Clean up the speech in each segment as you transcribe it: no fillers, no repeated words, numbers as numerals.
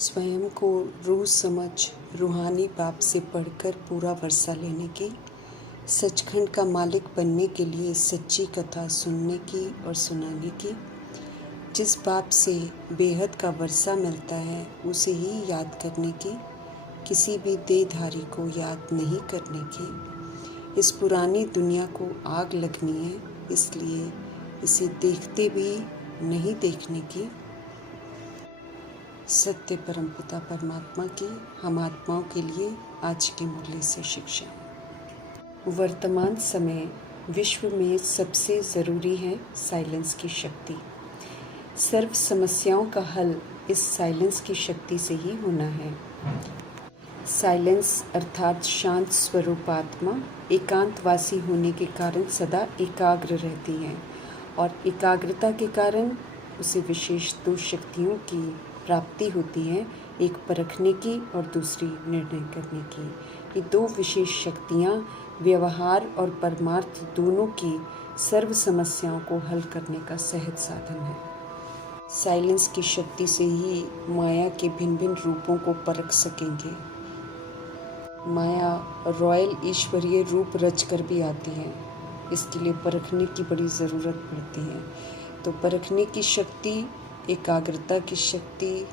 स्वयं को रूह समझ रूहानी बाप से पढ़कर पूरा वर्षा लेने की, सचखंड का मालिक बनने के लिए सच्ची कथा सुनने की और सुनाने की, जिस बाप से बेहद का वर्षा मिलता है उसे ही याद करने की, किसी भी देहधारी को याद नहीं करने की। इस पुरानी दुनिया को आग लगनी है, इसलिए इसे देखते भी नहीं देखने की। सत्य परमपिता परमात्मा की हम आत्माओं के लिए आज के मूल्य से शिक्षा। वर्तमान समय विश्व में सबसे ज़रूरी है साइलेंस की शक्ति। सर्व समस्याओं का हल इस साइलेंस की शक्ति से ही होना है। साइलेंस अर्थात शांत स्वरूप आत्मा एकांतवासी होने के कारण सदा एकाग्र रहती है और एकाग्रता के कारण उसे विशेष दो शक्तियों की प्राप्ति होती है, एक परखने की और दूसरी निर्णय करने की। ये दो विशेष शक्तियाँ व्यवहार और परमार्थ दोनों की सर्व समस्याओं को हल करने का सहज साधन है। साइलेंस की शक्ति से ही माया के भिन्न भिन्न रूपों को परख सकेंगे। माया रॉयल ईश्वरीय रूप रच कर भी आती है, इसके लिए परखने की बड़ी ज़रूरत पड़ती है। तो परखने की शक्ति, एकाग्रता की शक्ति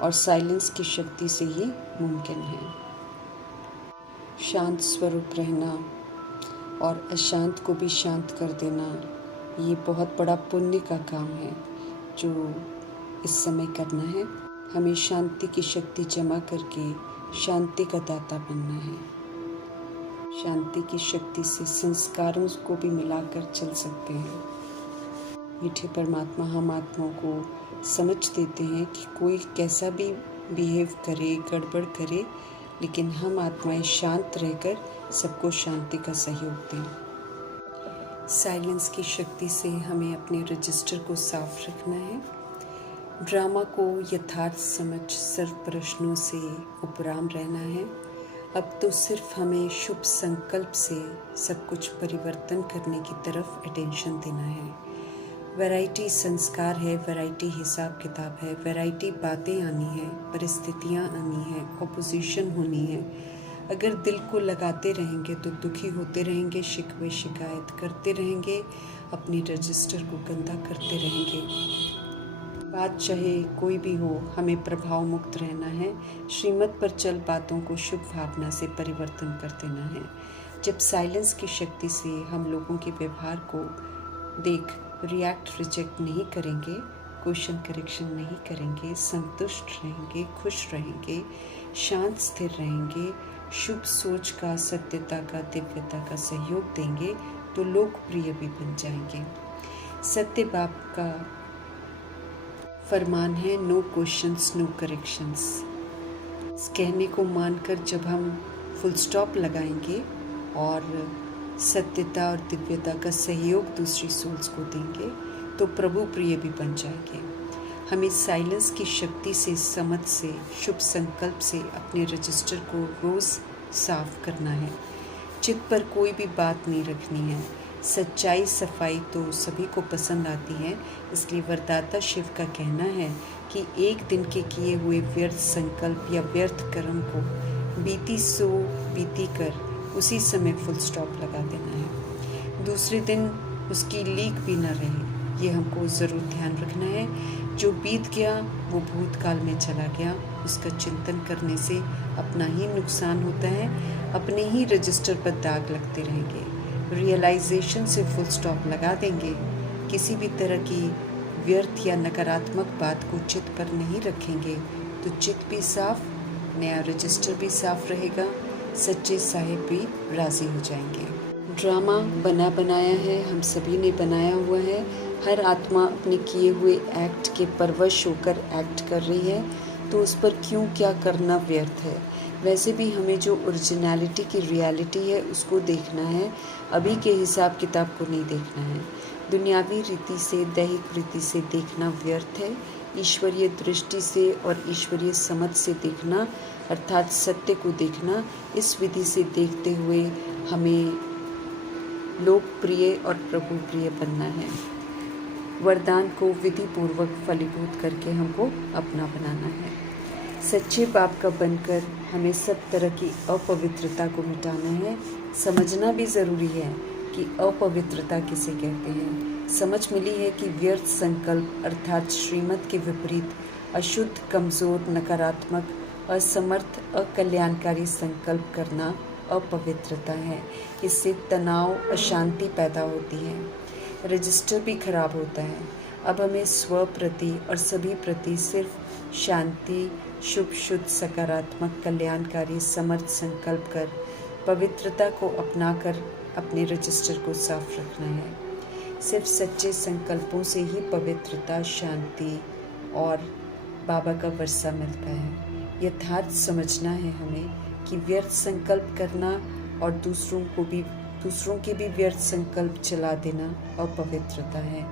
और साइलेंस की शक्ति से ही मुमकिन है। शांत स्वरूप रहना और अशांत को भी शांत कर देना, ये बहुत बड़ा पुण्य का काम है जो इस समय करना है। हमें शांति की शक्ति जमा करके शांति का दाता बनना है। शांति की शक्ति से संस्कारों को भी मिलाकर चल सकते हैं। मीठे परमात्मा हम आत्माओं को समझ देते हैं कि कोई कैसा भी बिहेव करे, गड़बड़ करे, लेकिन हम आत्माएं शांत रहकर सबको शांति का सहयोग दें। साइलेंस की शक्ति से हमें अपने रजिस्टर को साफ रखना है। ड्रामा को यथार्थ समझ सर्व प्रश्नों से उपराम रहना है। अब तो सिर्फ हमें शुभ संकल्प से सब कुछ परिवर्तन करने की तरफ अटेंशन देना है। वैरायटी संस्कार है, वैरायटी हिसाब किताब है, वैरायटी बातें आनी है, परिस्थितियाँ आनी है, ऑपोजिशन होनी है। अगर दिल को लगाते रहेंगे तो दुखी होते रहेंगे, शिकवे शिकायत करते रहेंगे, अपनी रजिस्टर को गंदा करते रहेंगे। बात चाहे कोई भी हो, हमें प्रभाव मुक्त रहना है। श्रीमत पर चल बातों को शुभ भावना से परिवर्तन कर देना है। जब साइलेंस की शक्ति से हम लोगों के व्यवहार को देख रिएक्ट रिजेक्ट नहीं करेंगे, क्वेश्चन करेक्शन नहीं करेंगे, संतुष्ट रहेंगे, खुश रहेंगे, शांत स्थिर रहेंगे, शुभ सोच का, सत्यता का, दिव्यता का सहयोग देंगे तो लोकप्रिय भी बन जाएंगे। सत्य बाप का फरमान है, नो क्वेश्चंस नो करेक्शंस। इस कहने को मानकर जब हम फुल स्टॉप लगाएंगे और सत्यता और दिव्यता का सहयोग दूसरी सोल्स को देंगे तो प्रभु प्रिय भी बन जाएंगे। हमें साइलेंस की शक्ति से, समझ से, शुभ संकल्प से अपने रजिस्टर को रोज़ साफ करना है। चित्त पर कोई भी बात नहीं रखनी है। सच्चाई सफाई तो सभी को पसंद आती है, इसलिए वरदाता शिव का कहना है कि एक दिन के किए हुए व्यर्थ संकल्प या व्यर्थ कर्म को बीती सो बीती कर उसी समय फुल स्टॉप लगा देना है। दूसरे दिन उसकी लीक भी न रहे, ये हमको ज़रूर ध्यान रखना है। जो बीत गया वो भूतकाल में चला गया, उसका चिंतन करने से अपना ही नुकसान होता है, अपने ही रजिस्टर पर दाग लगते रहेंगे। रियलाइजेशन से फुल स्टॉप लगा देंगे। किसी भी तरह की व्यर्थ या नकारात्मक बात को चित्त पर नहीं रखेंगे तो चित्त भी साफ, नया रजिस्टर भी साफ रहेगा, सच्चे साहिब भी राज़ी हो जाएंगे। ड्रामा बना बनाया है, हम सभी ने बनाया हुआ है। हर आत्मा अपने किए हुए एक्ट के परवश होकर एक्ट कर रही है, तो उस पर क्यों क्या करना व्यर्थ है। वैसे भी हमें जो ओरिजिनलिटी की रियलिटी है उसको देखना है, अभी के हिसाब किताब को नहीं देखना है। दुनियावी रीति से, दैहिक रीति से देखना व्यर्थ है। ईश्वरीय दृष्टि से और ईश्वरीय समझ से देखना अर्थात सत्य को देखना, इस विधि से देखते हुए हमें लोकप्रिय और प्रभु प्रिय बनना है। वरदान को विधि पूर्वक फलीभूत करके हमको अपना बनाना है। सच्चे बाप का बनकर हमें सब तरह की अपवित्रता को मिटाना है। समझना भी ज़रूरी है कि अपवित्रता किसे कहते हैं। समझ मिली है कि व्यर्थ संकल्प अर्थात श्रीमत के विपरीत अशुद्ध, कमज़ोर, नकारात्मक, असमर्थ, अकल्याणकारी संकल्प करना अपवित्रता है। इससे तनाव, अशांति पैदा होती है, रजिस्टर भी खराब होता है। अब हमें स्व प्रति और सभी प्रति सिर्फ शांति, शुभ, शुद्ध, सकारात्मक, कल्याणकारी, समर्थ संकल्प कर पवित्रता को अपनाकर अपने रजिस्टर को साफ रखना है। सिर्फ सच्चे संकल्पों से ही पवित्रता, शांति और बाबा का वर्षा मिलता है। यथार्थ समझना है हमें कि व्यर्थ संकल्प करना और दूसरों के भी व्यर्थ संकल्प चला देना अपवित्रता है।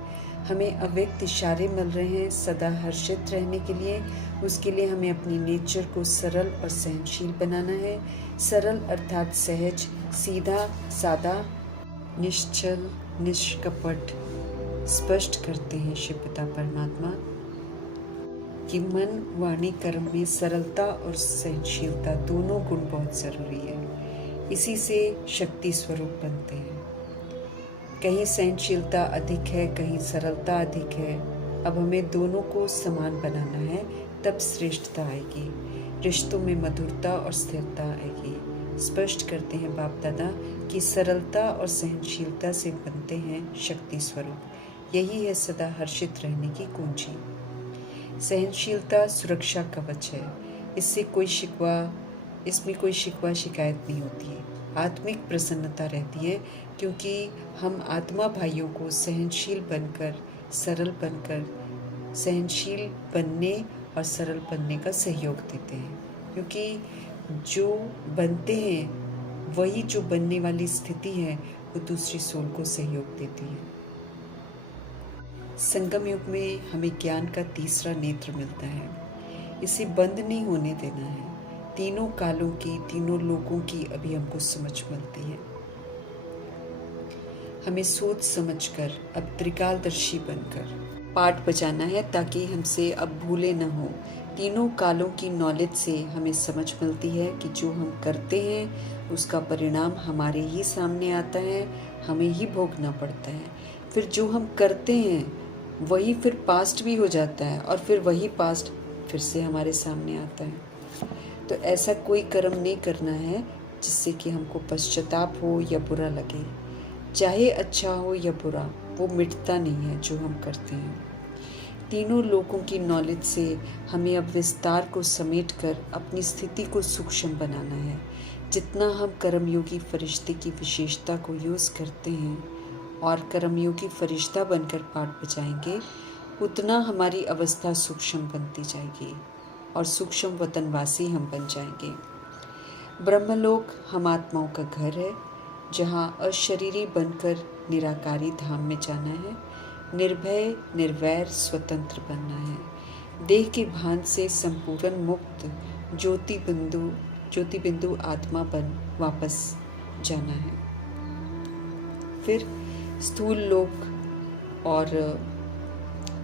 हमें अव्यक्त इशारे मिल रहे हैं सदा हर्षित रहने के लिए। उसके लिए हमें अपनी नेचर को सरल और सहनशील बनाना है। सरल अर्थात सहज, सीधा, सादा, निश्चल, निष्कपट। स्पष्ट करते हैं शिव पिता परमात्मा कि मन, वाणी, कर्म में सरलता और सहनशीलता दोनों गुण बहुत ज़रूरी है। इसी से शक्ति स्वरूप बनते हैं। कहीं सहनशीलता अधिक है, कहीं सरलता अधिक है। अब हमें दोनों को समान बनाना है, तब श्रेष्ठता आएगी, रिश्तों में मधुरता और स्थिरता आएगी। स्पष्ट करते हैं बाप दादा कि सरलता और सहनशीलता से बनते हैं शक्ति स्वरूप। यही है सदा हर्षित रहने की कुंजी। सहनशीलता सुरक्षा कवच है। इसमें कोई शिकवा शिकायत नहीं होती है। आत्मिक प्रसन्नता रहती है, क्योंकि हम आत्मा भाइयों को सहनशील बनकर, सहनशील बनने और सरल बनने का सहयोग देते हैं। क्योंकि जो बनते हैं वही जो बनने वाली स्थिति है वो दूसरी सोल को सहयोग देती है। संगम युग में हमें ज्ञान का तीसरा नेत्र मिलता है। इसे बंद नहीं होने देना है। तीनों कालों की, तीनों लोगों की अभी हमको समझ मिलती है। हमें सोच समझकर अब त्रिकालदर्शी बनकर पाठ बजाना है, ताकि हमसे अब भूले न हो। तीनों कालों की नॉलेज से हमें समझ मिलती है कि जो हम करते हैं उसका परिणाम हमारे ही सामने आता है, हमें ही भोगना पड़ता है। फिर जो हम करते हैं वही फिर पास्ट भी हो जाता है, और फिर वही पास्ट फिर से हमारे सामने आता है। तो ऐसा कोई कर्म नहीं करना है जिससे कि हमको पश्चाताप हो या बुरा लगे। चाहे अच्छा हो या बुरा, वो मिटता नहीं है जो हम करते हैं। तीनों लोगों की नॉलेज से हमें अब विस्तार को समेटकर अपनी स्थिति को सूक्ष्म बनाना है। जितना हम कर्मयोगी फरिश्ते की विशेषता को यूज़ करते हैं और कर्मयोगी फरिश्ता बनकर पाठ बजाएंगे, उतना हमारी अवस्था सूक्ष्म बनती जाएगी और सूक्ष्म वतनवासी हम बन जाएंगे। ब्रह्मलोक हम आत्माओं का घर है, जहाँ अशरीरी बनकर निराकारी धाम में जाना है। निर्भय, निर्वैर, स्वतंत्र बनना है। देह के भान से संपूर्ण मुक्त ज्योति बिंदु आत्मा बन वापस जाना है। फिर स्थूल लोक और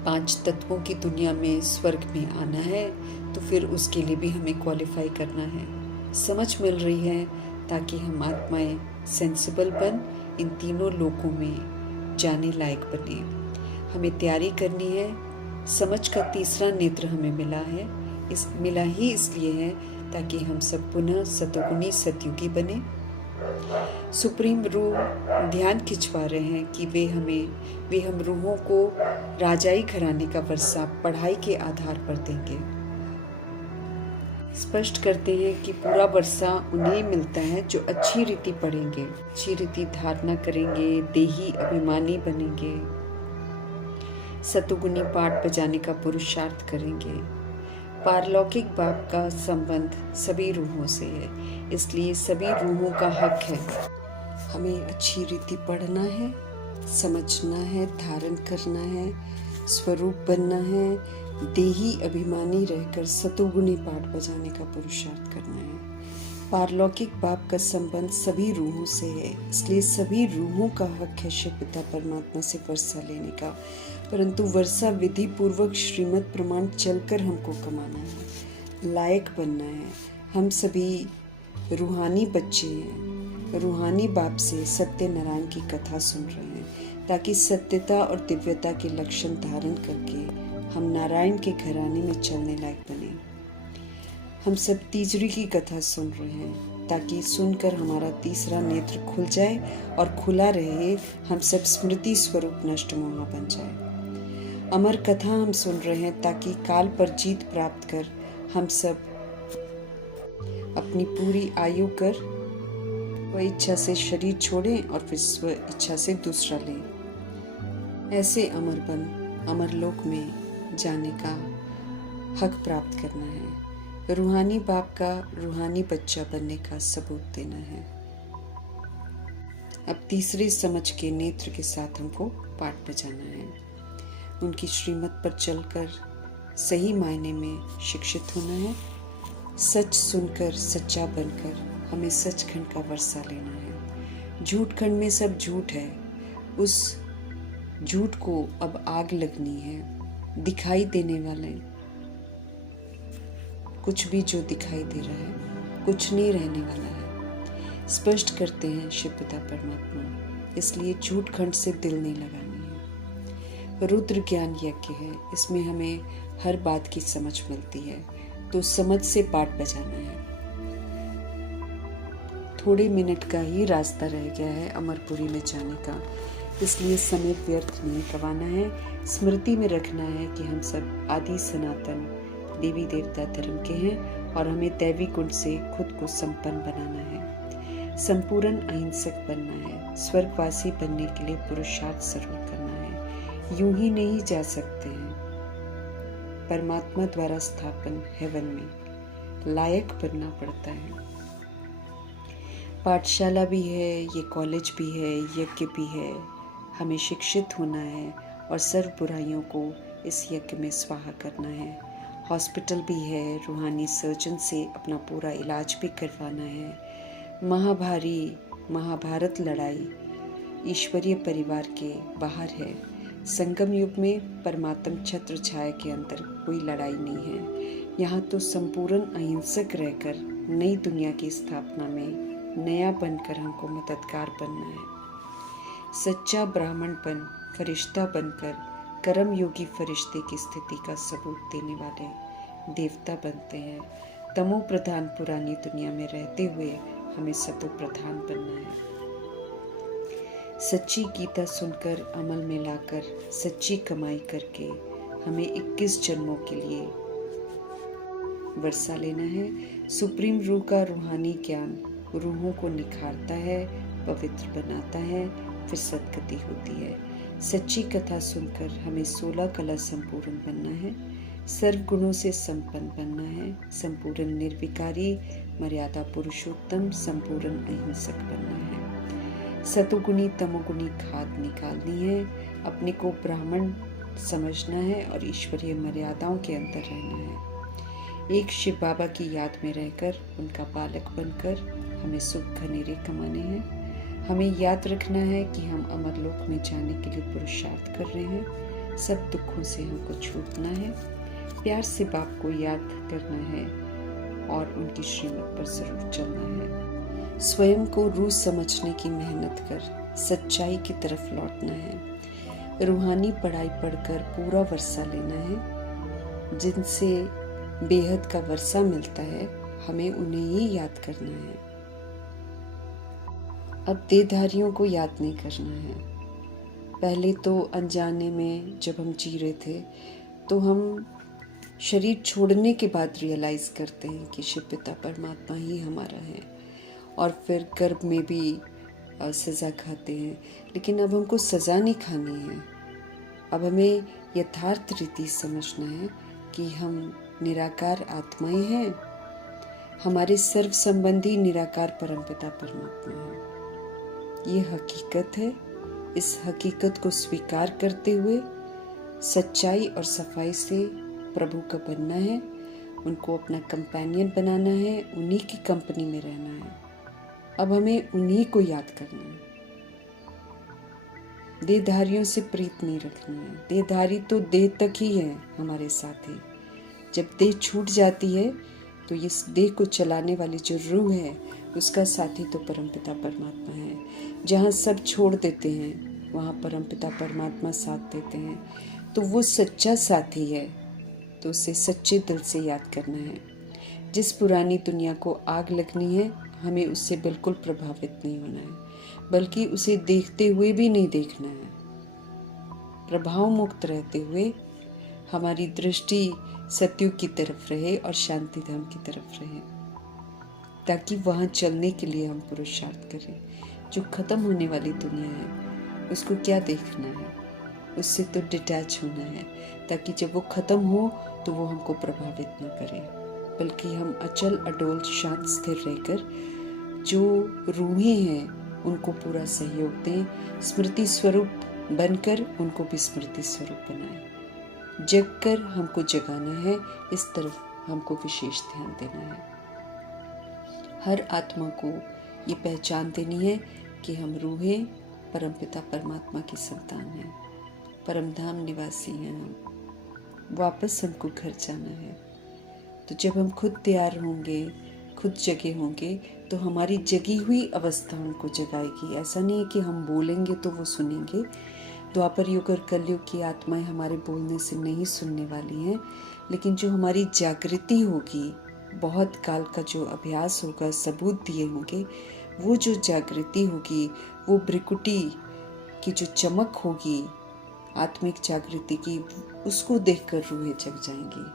5 तत्वों की दुनिया में, स्वर्ग में आना है, तो फिर उसके लिए भी हमें क्वालिफाई करना है। समझ मिल रही है ताकि हम आत्माएं सेंसिबल बन इन तीनों लोकों में जाने लायक बने। हमें तैयारी करनी है। समझ का तीसरा नेत्र हमें मिला ही इसलिए है ताकि हम सब पुनः सतोगुणी सतयुगी बने। सुप्रीम रूह ध्यान खिंचवा रहे हैं कि वे हम रूहों को राजाई घराने का वर्षा पढ़ाई के आधार पर देंगे। स्पष्ट करते हैं कि पूरा वर्षा उन्हें मिलता है जो अच्छी रीति पढ़ेंगे, अच्छी रीति धारणा करेंगे, देही अभिमानी बनेंगे, सतुगुनी पाठ बजाने का पुरुषार्थ करेंगे। पारलौकिक बाप का संबंध सभी रूहों से है, इसलिए सभी रूहों का हक है। हमें अच्छी रीति पढ़ना है, समझना है, धारण करना है, स्वरूप बनना है, देही अभिमानी रहकर सतुगुनी पाठ बजाने का पुरुषार्थ करना है। पारलौकिक बाप का संबंध सभी रूहों से है, इसलिए सभी रूहों का हक है शिव पिता परमात्मा से वर्षा लेने का। परंतु वर्षा विधि पूर्वक श्रीमत प्रमाण चलकर हमको कमाना है, लायक बनना है। हम सभी रूहानी बच्चे हैं, रूहानी बाप से सत्यनारायण की कथा सुन रहे हैं, ताकि सत्यता और दिव्यता के लक्षण धारण करके हम नारायण के घराने में चलने लायक बने। हम सब तीजरी की कथा सुन रहे हैं, ताकि सुनकर हमारा तीसरा नेत्र खुल जाए और खुला रहे, हम सब स्मृति स्वरूप नष्ट मोहा बन जाए। अमर कथा हम सुन रहे हैं, ताकि काल पर जीत प्राप्त कर हम सब अपनी पूरी आयु कर स्व इच्छा से शरीर छोड़ें और फिर स्व इच्छा से दूसरा लें। ऐसे अमर बन अमर लोक में जाने का हक प्राप्त करना है, रूहानी बाप का रूहानी बच्चा बनने का सबूत देना है। अब तीसरे समझ के नेत्र के साथ हमको पाठ बजाना है। उनकी श्रीमत पर चलकर सही मायने में शिक्षित होना है। सच सुनकर सच्चा बनकर हमें सचखंड का वर्षा लेना है। झूठ खंड में सब झूठ है, उस झूठ को अब आग लगनी है। दिखाई देने वाले कुछ भी जो दिखाई दे रहा है कुछ नहीं रहने वाला है, स्पष्ट करते हैं शिव पिता परमात्मा। इसलिए झूठ खंड से दिल नहीं लगानी है। रुद्र ज्ञान यज्ञ है, इसमें हमें हर बात की समझ मिलती है, तो समझ से पाठ बजाना है। थोड़े मिनट का ही रास्ता रह गया है अमरपुरी में जाने का, इसलिए समय व्यर्थ नहीं गंवाना है। स्मृति में रखना है कि हम सब आदि सनातन देवी देवता धर्म के हैं और हमें दैवी गुण से खुद को संपन्न बनाना है। संपूर्ण अहिंसक बनना है। स्वर्गवासी बनने के लिए पुरुषार्थ जरूर करना है। यूं ही नहीं जा सकते हैं। परमात्मा द्वारा स्थापन हेवन में लायक बनना पड़ता है। पाठशाला भी है, ये कॉलेज भी है, यज्ञ भी है। हमें शिक्षित होना है और सर्व बुराइयों को इस यज्ञ में स्वाहा करना है। हॉस्पिटल भी है, रूहानी सर्जन से अपना पूरा इलाज भी करवाना है। महाभारत लड़ाई ईश्वरीय परिवार के बाहर है। संगम युग में परमात्म छत्र छाया के अंदर कोई लड़ाई नहीं है। यहाँ तो संपूर्ण अहिंसक रहकर नई दुनिया की स्थापना में नया बनकर हमको मददगार बनना है। सच्चा ब्राह्मणपन फरिश्ता बनकर कर्म योगी फरिश्ते की स्थिति का सबूत देने वाले देवता बनते हैं। तमो प्रधान पुरानी दुनिया में रहते हुए हमें सतो प्रधान बनना है। सच्ची गीता सुनकर अमल में लाकर सच्ची कमाई करके हमें 21 जन्मों के लिए वर्षा लेना है। सुप्रीम रूह का रूहानी ज्ञान रूहों को निखारता है, पवित्र बनाता है, फिर सदगति होती है। सच्ची कथा सुनकर हमें 16 कला संपूर्ण बनना है। सर्व गुणों से संपन्न बनना है। संपूर्ण निर्विकारी मर्यादा पुरुषोत्तम संपूर्ण अहिंसक बनना है। सतोगुणी तमोगुणी खाद निकालनी है। अपने को ब्राह्मण समझना है और ईश्वरीय मर्यादाओं के अंदर रहना है। एक शिव बाबा की याद में रहकर उनका बालक बनकर हमें सुख घनेरे कमाने हैं। हमें याद रखना है कि हम अमरलोक में जाने के लिए पुरुषार्थ कर रहे हैं। सब दुखों से हमको छूटना है। प्यार से बाप को याद करना है और उनकी श्रीमत पर जरूर चलना है। स्वयं को रूह समझने की मेहनत कर सच्चाई की तरफ लौटना है। रूहानी पढ़ाई पढ़कर पूरा वर्षा लेना है। जिनसे बेहद का वर्षा मिलता है हमें उन्हें ही याद करना है। अब देहधारियों को याद नहीं करना है। पहले तो अनजाने में जब हम जी रहे थे तो हम शरीर छोड़ने के बाद रियलाइज करते हैं कि शिव पिता परमात्मा ही हमारा है, और फिर गर्भ में भी सज़ा खाते हैं। लेकिन अब हमको सज़ा नहीं खानी है। अब हमें यथार्थ रीति समझना है कि हम निराकार आत्माएं हैं। हमारे सर्व संबंधी निराकार परमपिता परमात्मा है। ये हकीकत है। इस हकीकत को स्वीकार करते हुए सच्चाई और सफाई से प्रभु का बनना है। उनको अपना कंपेनियन बनाना है। उन्हीं की कंपनी में रहना है। अब हमें उन्हीं को याद करना है। देहधारियों से प्रीत नहीं रखनी है। देहधारी तो देह तक ही है हमारे साथी। जब देह छूट जाती है तो इस देह को चलाने वाली जो रूह है उसका साथी तो परमपिता परमात्मा है। जहाँ सब छोड़ देते हैं वहाँ परमपिता परमात्मा साथ देते हैं। तो वो सच्चा साथी है, तो उसे सच्चे दिल से याद करना है। जिस पुरानी दुनिया को आग लगनी है, हमें उससे बिल्कुल प्रभावित नहीं होना है, बल्कि उसे देखते हुए भी नहीं देखना है। प्रभाव मुक्त रहते हुए हमारी दृष्टि सत्युग की तरफ रहे और शांति धाम की तरफ रहे, ताकि वहाँ चलने के लिए हम पुरुषार्थ करें। जो खत्म होने वाली दुनिया है उसको क्या देखना है, उससे तो डिटैच होना है, ताकि जब वो खत्म हो तो वो हमको प्रभावित न करे, बल्कि हम अचल अडोल शांत स्थिर रहकर जो रूहें हैं उनको पूरा सहयोग दें। स्मृति स्वरूप बनकर उनको भी स्मृति स्वरूप बनाएं। जग कर हमको जगाना है, इस तरफ हमको विशेष ध्यान देना है। हर आत्मा को ये पहचान देनी है कि हम रूहें परमपिता परमात्मा की संतान हैं, परमधाम निवासी हैं हम। वापस हमको घर जाना है। तो जब हम खुद तैयार होंगे, खुद जगे होंगे, तो हमारी जगी हुई अवस्था उनको जगाएगी। ऐसा नहीं है कि हम बोलेंगे तो वो सुनेंगे। द्वापर युग और कलयुग की आत्माएं हमारे बोलने से नहीं सुनने वाली हैं, लेकिन जो हमारी जागृति होगी, बहुत काल का जो अभ्यास होगा, सबूत दिए होंगे, वो जो जागृति होगी, वो भ्रिकुटी की जो चमक होगी आत्मिक जागृति की, उसको देखकर रूहें जग जाएंगी,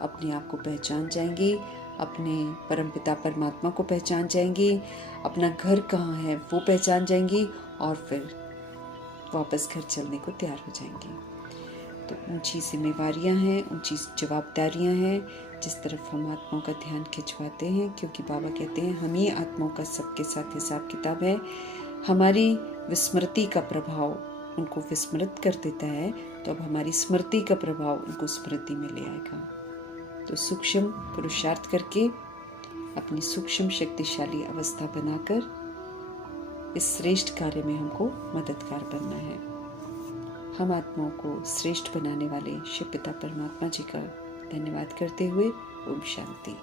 अपने आप को पहचान जाएंगी, अपने परमपिता परमात्मा को पहचान जाएंगी, अपना घर कहाँ है वो पहचान जाएंगी, और फिर वापस घर चलने को तैयार हो जाएंगी। तो ऊंची जिम्मेवारियां हैं, ऊंची जवाबदारियां हैं, जिस तरफ हम आत्माओं का ध्यान खिंचवाते हैं, क्योंकि बाबा कहते हैं हम ही आत्माओं का सबके साथ हिसाब किताब है। हमारी विस्मृति का प्रभाव उनको विस्मृत कर देता है, तो अब हमारी स्मृति का प्रभाव उनको स्मृति में ले आएगा। तो सूक्ष्म पुरुषार्थ करके अपनी सूक्ष्म शक्तिशाली अवस्था बनाकर इस श्रेष्ठ कार्य में हमको मददगार बनना है। हम आत्माओं को श्रेष्ठ बनाने वाले शिव पिता परमात्मा जी का धन्यवाद करते हुए ओम शांति।